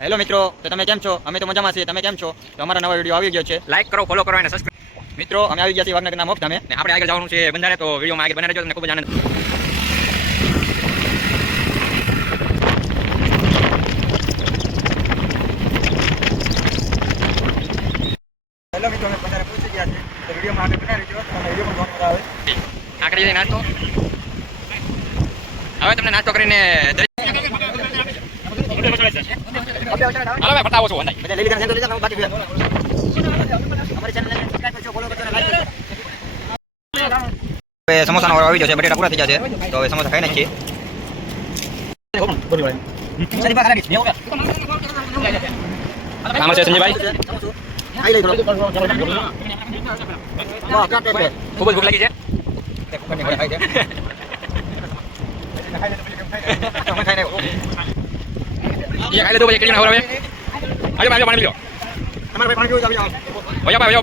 Hello મિત્રો, તો તમે કેમ છો? અમે તો મજામાં છીએ. તમે કેમ છો? તો અમારા નવા વિડીયો આવી ગયો છે. લાઈક કરો, ફોલો કરો અને સબસ્ક્રાઇબ. મિત્રો, અમે આવી ગયા છીએ વાગનગરના મોક્ષધામે ને આપણે આગળ જવાનું છે બંધારે, તો વિડીયોમાં આગળ બના રહેજો, તમને ખૂબ જ આનંદ. હેલો મિત્રો, અમે બંધારે પહોંચી ગયા છે. તો વિડીયોમાં આગળ બના રહેજો, તમને વિડીયો પણ મજા આવે. આ કરી નાસ્તો. હવે તમને નાસ્તો કરીને હાલો બતાવો છો બધા લઈ લીધા છે, તો લીધા બાકી અમારી ચેનલને સબસ્ક્રાઇબ કરજો, ફોલો કરજો અને લાઈક કરજો. હવે સમોસાનો વારો આવી ગયો છે. બટેટા પૂરા થઈ ગયા છે, તો હવે સમોસા ખાઈ નાખીએ. આમાં છે સંજયભાઈ. ખાઈ લઈ થોડું. ખૂબ જ ભૂખ લાગી છે. ખાઈ લીધું પછી કેટલી હવે. આજે પાણી પીલો. તમારે પાણી પીવું છે? ભાઈ